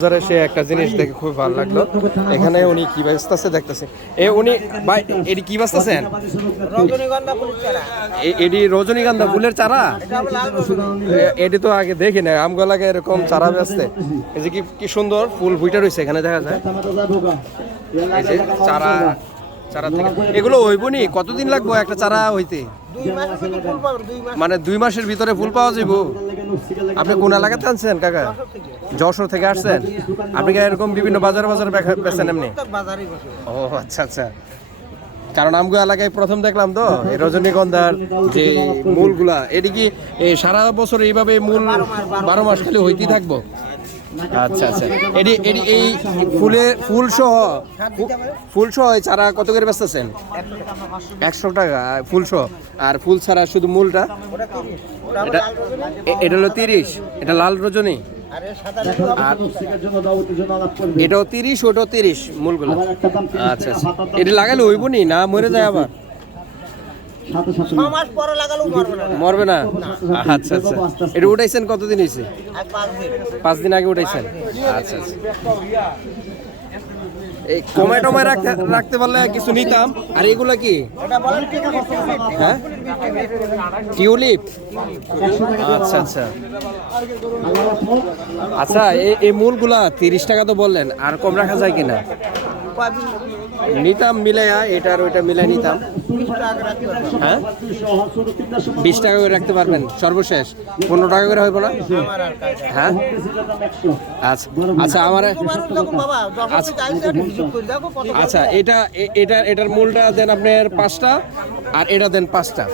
বাজারে সে একটা জিনিস দেখে খুব ভালো লাগল। এখানে উনি কি বেচতেছে দেখতেছে। এ উনি ভাই এটি কি এ- এটি রজনীগন্ধা ফুলের চারা? এটা তো আগে দেখি না আমগোলাকে এরকম চারা বেচতে। এই যে কি কি সুন্দর ফুল ফুইটা রয়েছে এখানে দেখা যায়। এই যে চারা চারা থেকে। এগুলো হইব নি? কতদিন লাগবো একটা চারা হইতে? মানে দুই মাসের ভিতরে ফুল পাওয়া যাইব? আপনি কোন এলাকাতে আনছেন, কাকা? যশোর থেকে আসছেন? আপনি কি এরকম বিভিন্ন বাজার বাজার বেছেন এমনি? ও আচ্ছা আচ্ছা। কারণ আমগো এলাকায় প্রথম দেখলাম তো, এই রজনীগন্ধার যে মূলগুলা। এটি কি সারা বছর এইভাবে মূল বারো মাস খালি হইতেই থাকব? আচ্ছা আচ্ছা। এটি এটি এই ফুলে, ফুল সহ ফুল সহ চারা কত করে বেচতেছেন? একশো টাকা ফুল সহ। আর ফুল ছাড়া শুধু মূলটা? এটা এটা হলো তিরিশ, এটা লাল রজনী। এটাও তিরিশ, ওটাও তিরিশ মূলগুলো। আচ্ছা আচ্ছা। এটি লাগালে হইব না, মরে যায় আবার। মরবে না। আচ্ছা আচ্ছা এটা উঠাইছেন কতদিন হয়েছে? পাঁচ দিন। আগে উঠাইছেন? আচ্ছা আচ্ছা। এই কমায় টমায় রাখতে রাখতে পারলে কিছু নিতাম। আর এগুলা কি? হ্যাঁ? টিউলিপ? আচ্ছা আচ্ছা। আচ্ছা এই এই মূলগুলা তিরিশ টাকা তো বললেন। আর কম রাখা যায় কিনা? নিতাম মিলাইয়া এটা আর ওইটা মিলাই নিতাম। হ্যাঁ? বিশ টাকা করে রাখতে পারবেন সর্বশেষ। পনেরো টাকা করে হইব না। হ্যাঁ? আচ্ছা আচ্ছা আমার কত আচ্ছা এটা এটা এটার মূলটা দেন আপনার পাঁচটা আর এটা দেন পাঁচটা।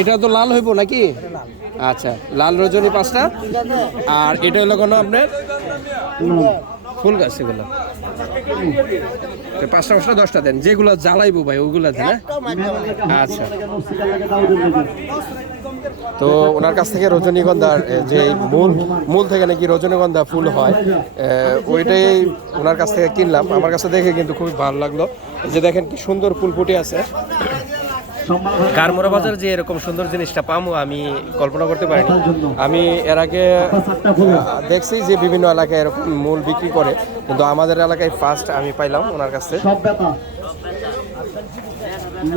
এটা তো লাল হইব নাকি? আচ্ছা লাল রজনী পাঁচটা আর এটা হলো কোনো আপনার? ফুল গাছ এগুলো। পাঁচটা পাঁচটা দশটা দেন। যেগুলো জ্বালাইবো ভাই, ওগুলো দেন হ্যাঁ? আচ্ছা। তো ওনার কাছ থেকে রজনীগন্ধার যে মূল মূল থেকে নাকি রজনীগন্ধা ফুল হয় ওইটাই ওনার কাছ থেকে কিনলাম। আমার কাছে দেখে কিন্তু খুবই ভালো লাগল। যে দেখেন কি সুন্দর ফুল ফুটে আছে। গারমোড়া বাজার যে এরকম সুন্দর জিনিসটা পামো আমি কল্পনা করতে পারিনি। আমি এর আগে দেখছি যে বিভিন্ন এলাকায় এরকম মূল বিক্রি করে কিন্তু আমাদের এলাকায় ফার্স্ট আমি পাইলাম ওনার কাছে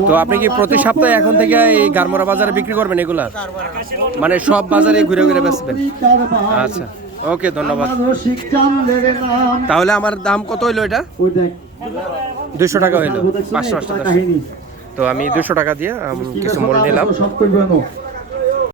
তো আপনি কি প্রতি সপ্তাহে এখন থেকে এই গারমোড়া বাজারে বিক্রি করবেন এগুলা? মানে সব বাজারে ঘুরে ঘুরে বেচবেন? আচ্ছা ওকে ধন্যবাদ। তাহলে আমার দাম কত হইল এটা? দুশো টাকা হইল পাঁচশো পাঁচশো তো আমি দুশো টাকা দিয়ে কিছু মূল নিলাম।